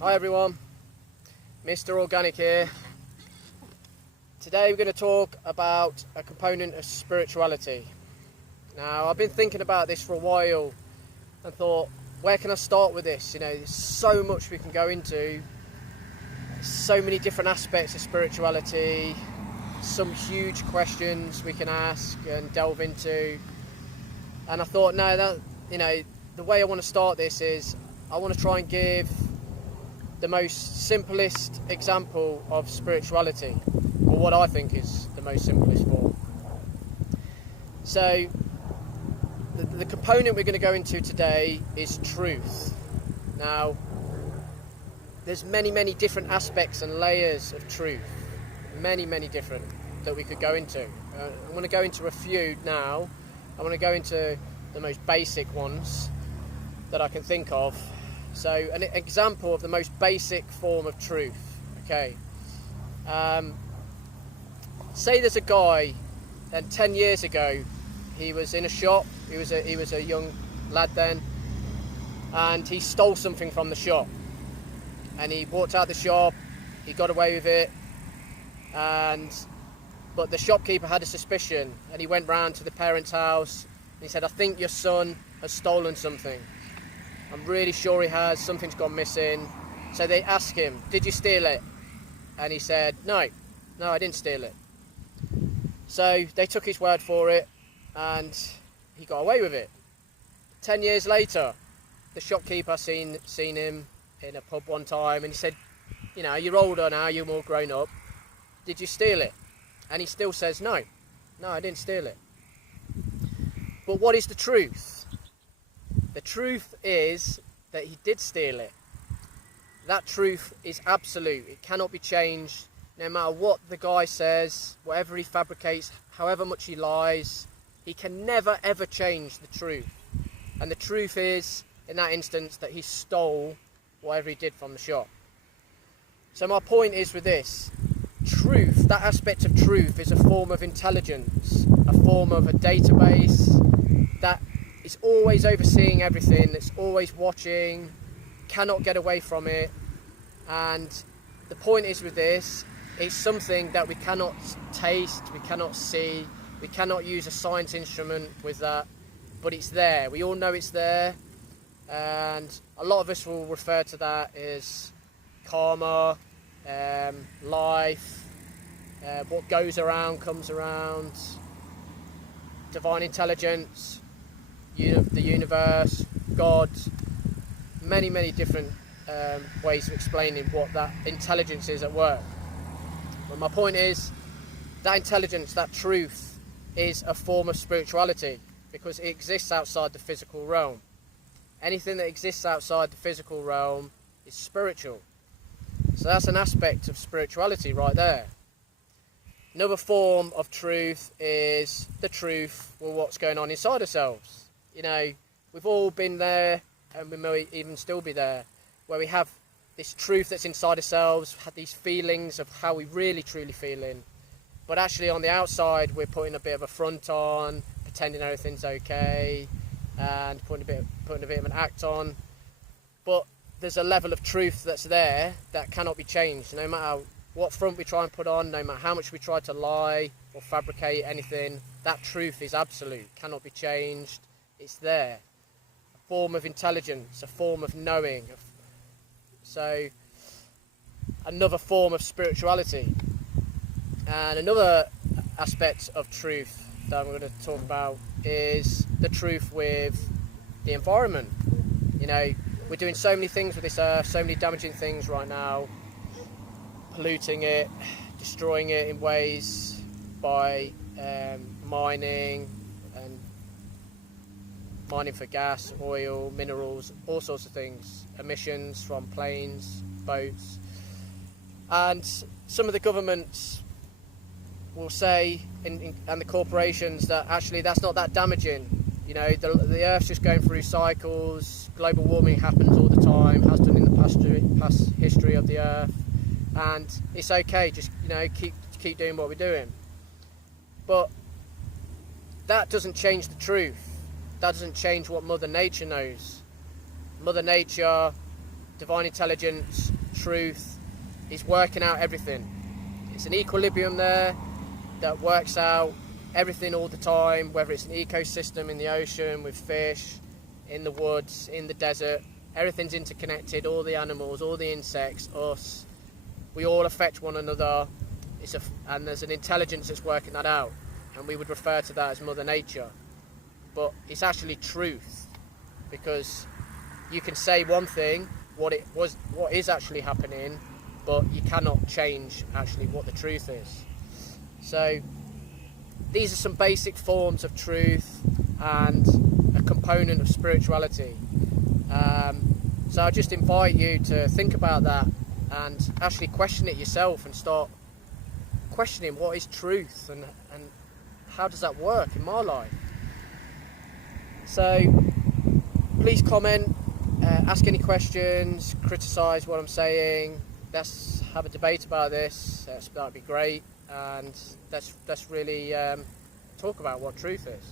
Hi everyone, Mr. Organic here. Today we're going to talk about a component of spirituality. Now, I've been thinking about this for a while and thought, where can I start with this? You know, there's so much we can go into, so many different aspects of spirituality, some huge questions we can ask and delve into. And I thought, the way I want to start this is I want to try and give the most simplest example of spirituality, or what I think is the most simplest form. So the component we're going to go into today is truth. Now, there's many different aspects and layers of truth, many different that we could go into. I'm going to go into a few now. I want to go into the most basic ones that I can think of. So an example of the most basic form of truth. Okay, say there's a guy, and 10 years ago he was in a shop. He was a young lad then, and he stole something from the shop. And he walked out the shop. He got away with it, but the shopkeeper had a suspicion, and he went round to the parents' house. And he said, "I think your son has stolen something. I'm really sure he has. Something's gone missing." So they asked him, "Did you steal it?" And he said, No, I didn't steal it." So they took his word for it, and he got away with it. 10 years later, the shopkeeper seen him in a pub one time, and he said, "You're older now, you're more grown up. Did you steal it?" And he still says, No, I didn't steal it." But what is the truth? The truth is that he did steal it. That truth is absolute. It cannot be changed. No matter what the guy says, whatever he fabricates, however much he lies, he can never ever change the truth. And the truth is, in that instance, that he stole whatever he did from the shop. So my point is with this, truth, that aspect of truth is a form of intelligence, a form of a database that is always overseeing everything, it's always watching, cannot get away from it. And the point is with this, it's something that we cannot taste, we cannot see, we cannot use a science instrument with that, but it's there. We all know it's there, and a lot of us will refer to that as karma, life, what goes around comes around, divine intelligence, the universe, God, many different ways of explaining what that intelligence is at work. But my point is, that intelligence, that truth, is a form of spirituality because it exists outside the physical realm. Anything that exists outside the physical realm is spiritual. So that's an aspect of spirituality right there. Another form of truth is the truth for what's going on inside ourselves. We've all been there, and we may even still be there, where we have this truth that's inside ourselves, had these feelings of how we really truly feeling, but actually on the outside we're putting a bit of a front on, pretending everything's okay, and putting a bit of an act on. But there's a level of truth that's there that cannot be changed, no matter what front we try and put on, no matter how much we try to lie or fabricate anything. That truth is absolute, cannot be changed. It's there. A form of intelligence, a form of knowing. So, another form of spirituality. And another aspect of truth that I'm going to talk about is the truth with the environment. We're doing so many things with this earth, so many damaging things right now, polluting it, destroying it in ways by mining for gas, oil, minerals, all sorts of things, emissions from planes, boats. And some of the governments will say, and the corporations, that actually that's not that damaging. The Earth's just going through cycles, global warming happens all the time, has done in the past history of the Earth, and it's okay, just keep doing what we're doing. But that doesn't change the truth. That doesn't change what Mother Nature knows. Mother Nature divine intelligence, truth, is working out everything. It's an equilibrium there that works out everything all the time, whether it's an ecosystem in the ocean with fish, in the woods, in the desert. Everything's interconnected, all the animals, all the insects, us. We all affect one another, and there's an intelligence that's working that out, and we would refer to that as Mother Nature. But it's actually truth, because you can say one thing, what is actually happening, but you cannot change actually what the truth is. So these are some basic forms of truth and a component of spirituality. So I just invite you to think about that and actually question it yourself, and start questioning what is truth and how does that work in my life. So please comment, ask any questions, criticise what I'm saying. Let's have a debate about this. That'd be great, and let's really talk about what truth is.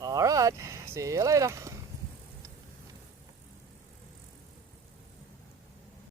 All right, see you later.